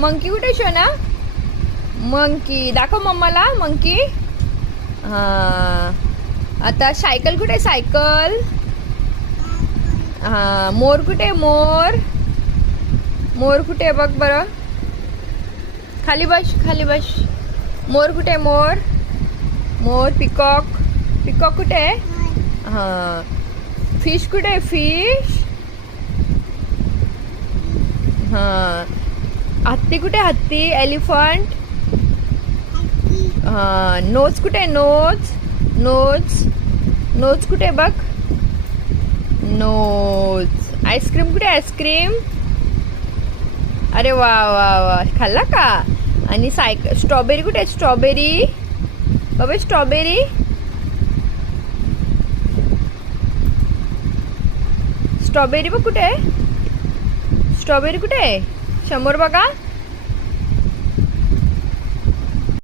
Monkey कुठे शोना? Monkey दाखव मम्माला मंकी. हा आता सायकल कुठे? सायकल. हा मोर कुठे? मोर. मोर कुठे बघ बरं. खाली बस खाली बस. मोर कुठे? मोर. मोर. पिकॉक. पिकॉक कुठे? हा फिश कुठे? फिश. हा हत्ती कुठे? हत्ती. एलिफंट. हा नोज कुठे? नोज. नोज. नोज कुठे बघ. नोज. आईस्क्रीम कुठे? आईस्क्रीम. अरे वा वा वा खाल्ला का? आणि स्ट्रॉबेरी कुठे? स्ट्रॉबेरी. बाबा स्ट्रॉबेरी. स्ट्रॉबेरी बघ कुठे? स्ट्रॉबेरी कुठे? समोर बघा.